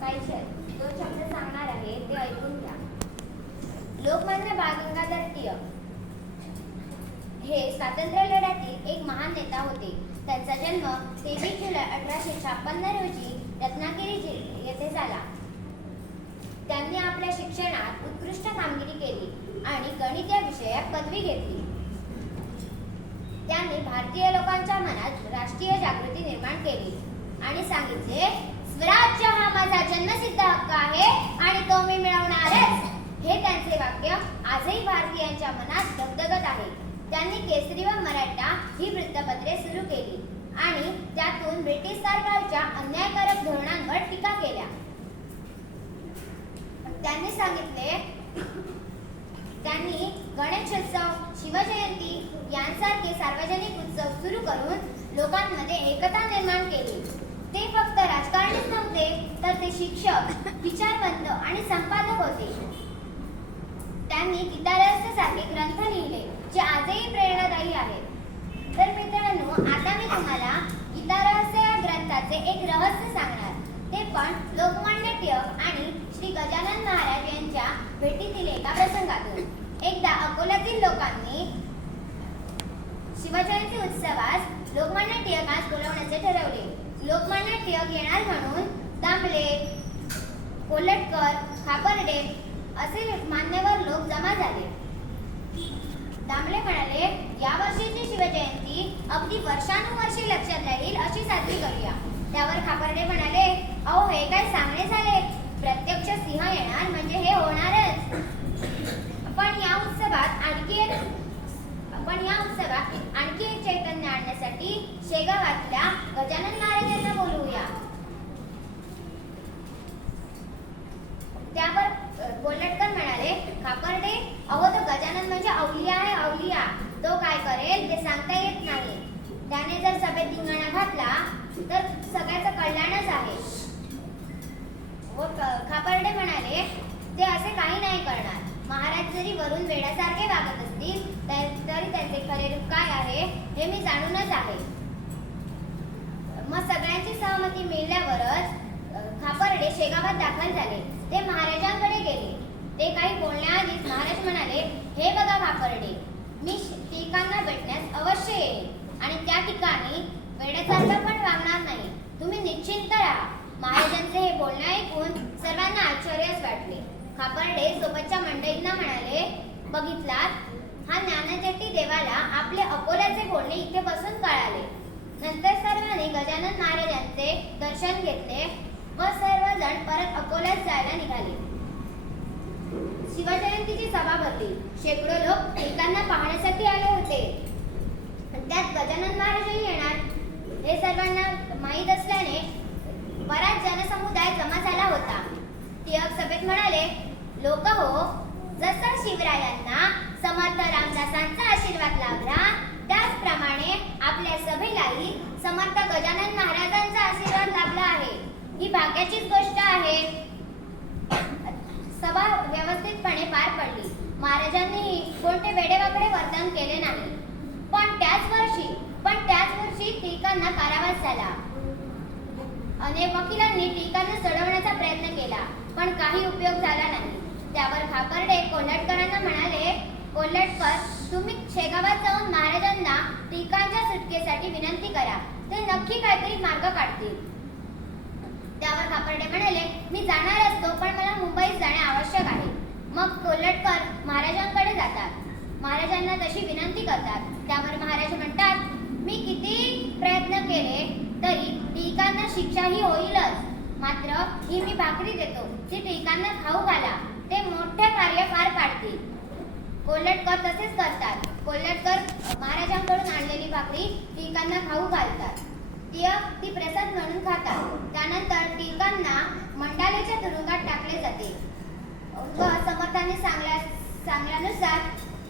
काही दोन शब्द सांगणार आहे ते ऐकून घ्या. लोकमान्य बाळ गंगाधर टिळक. हे स्वातंत्र्य लढ्यातील एक महान नेता होते. त्यांचा जन्म तेवीस जुलै अठराशे छापन्न रोजी रत्नागिरी येथे झाला. त्यांनी आपल्या शिक्षणात उत्कृष्ट कामगिरी केली आणि गणित या विषयात पदवी घेतली. त्यांनी भारतीय लोकांच्या मनात राष्ट्रीय जागृती निर्माण केली आणि सांगितले स्वराज्य हा माझा जन्मसिद्ध हक्क आहे आणि तो मी मिळवणारच. हे त्यांचे वाक्य आजही भारतीयांच्या मनात दगदगत आहे. त्यांनी केसरी व मराठा ही वृत्तपत्रे सुरू केली आणि त्यातून ब्रिटिश सरकारच्या अन्यायकारक धोरणांवर टीका केल्या. त्यांनी सांगितले त्यांनी गणेशोत्सव शिवजयंती यांसारखे सार्वजनिक उत्सव सुरू करून लोकांमध्ये एकता निर्माण केली. तर ते शिक्षक विचारवंत आणि संपादक होते. त्यांनी गीतारहस्यसारखे ग्रंथ लिहिले जे आजही प्रेरणादायी आहेत. तर मित्रांनो आता मी तुम्हाला गीतारहस्य या ग्रंथाचे एक रहस्य सांगणार. ते पण लोकमान्य टिळक आणि श्री गजानन महाराज यांच्या भेटीतील एका प्रसंगातून. एकदा अकोल्यातील लोकांनी शिवजयंती उत्सवास लोकमान्य टिळकास बोलवण्याचे ठरवले. लोकमान्य टिळक येणार म्हणून दामले कोलटकर खापर्डे असे मान्यवर लोक जमा झाले. दामले म्हणाले या वर्षीची शिवजयंती अगदी वर्षानुवर्षे लक्षात राहील अशी साजरी करूया. त्यावर खापर्डे म्हणाले अहो हे काय सांगणे झाले? प्रत्यक्ष सिंह येणार म्हणजे हे होणारच पण या उत्सवात आणखी एक पण या उत्सवात आणखी एक चैतन्य आणण्यासाठी शेगावातल्या गजानन महाराज यांना बोलवूया त्यावर अ, कोल्हटकर म्हणाले खापर्डे अहो तो गजानन म्हणजे अवलिया आहे अवलिया तो करेल ते सांगता येत नाही. त्याने जर सभेत धिंगाणा घातला तर सगळ्याचं कल्याणच आहे. व खापर्डे म्हणाले ते असे काही नाही करणार. महाराज जरी वरून वेड्यासारखे वागत असतील तरी त्यांचे खरे रूप काय आहे हे मी जाणूनच आहे. मग सगळ्यांची सहमती मिळल्यावरच खापर्डे शेगावात दाखल झाले. ते महाराजांकडे गेले. ते काही बोलण्याआधीच महाराज म्हणाले हे बघा खापर्डे मी श- भेटण्यास अवश्य येईल. आणि त्या ठिकाणी वेड्यासारखं पण वागणार नाही. तुम्ही निश्चिंत राहा. महाराजांचे हे बोलणे ऐकून सर्वांना आश्चर्यच वाटले. खापर्डे सोबतच्या मंडळींना म्हणाले बघितलात? हा ज्ञानजटी देवाला आपले अकोल्याचे बोलणे इथे बसून कळाले. नंतर सर्वांनी गजानन महाराजांचे दर्शन घेतले व सर्वजण परत अकोल्यात जायला निघाले. शिवजयंतीची सभा भरली शेकडो लोक टिळकांना पाहण्यासाठी आले होते. त्यात गजानन महाराजही येणार. हे सर्वांना माहीत असल्याने बराच जनसमुदाय जमा झाला होता. टिळक सभेत म्हणाले लोक हो जसा शिवरायांना समर्थ रामदासांचा आशीर्वाद लाभला त्याचप्रमाणे आपल्या सभेलाही समर्थ गजानन महाराजांचा आशीर्वाद लाभला आहे ही भाग्याचीच गोष्ट आहे सभा व्यवस्थितपणे पार महाराजांनी कोणते वेडेवाकडे वर्तन केले नाही. पण त्याच वर्षी पण त्याच वर्षी टिळकांना कारावास झाला. अनेक वकिलांनी टिळकांना सोडवण्याचा प्रयत्न केला पण काही उपयोग झाला नाही. त्यावर खापर्डे कोल्हटकरांना म्हणाले कोल्हटकर तुम्ही शेगावात जाऊन महाराजांना टिळकांच्या सुटकेसाठी विनंती करा. ते नक्की काहीतरी मार्ग काढतील. त्यावर खापर्डे म्हणाले मी जाणार असतो पण मला मुंबईत जाणे आवश्यक आहे. मग कोल्हटकर महाराजांकडे जातात. महाराजांना तशी विनंती करतात. त्यावर महाराज म्हणतात मी किती प्रयत्न केले तरी टिळकांना शिक्षा ही होईलच. मात्र ही मी भाकरी देतो. ती टिळकांना खाऊ घाला ते मोठे कार्य पार पाडतील. कोल्हटकर तसेच करतात. कोल्हटकर महाराजांकडून आणलेली भाकरी टिळकांना खाऊ घालतात. टिळक ती प्रसाद म्हणून खातात. त्यानंतर टिळकांना मंडालेच्या तुरुंगात टाकले जाते. व सांगल्या सांगल्यानुसार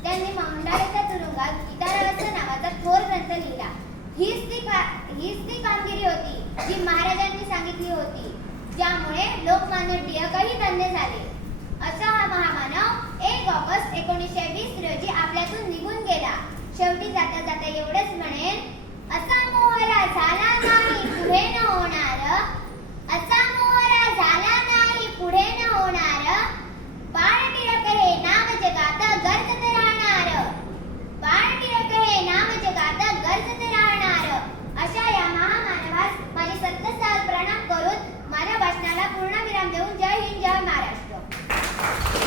त्यांनी मंडालेच्या तुरुंगात गीतारहस्य नावाचा थोर ग्रंथ लिहिला. हीच ती हीच ती कामगिरी होती जी महाराजांनी सांगितली होती ज्यामुळे लोकमान्य टिळकही धन्य झाले. असा हा महामानव एक ऑगस्ट एकोणीसशे वीस रोजी आपल्यातून निघून गेला. शेवटी जाता जाता एवढंच म्हणेन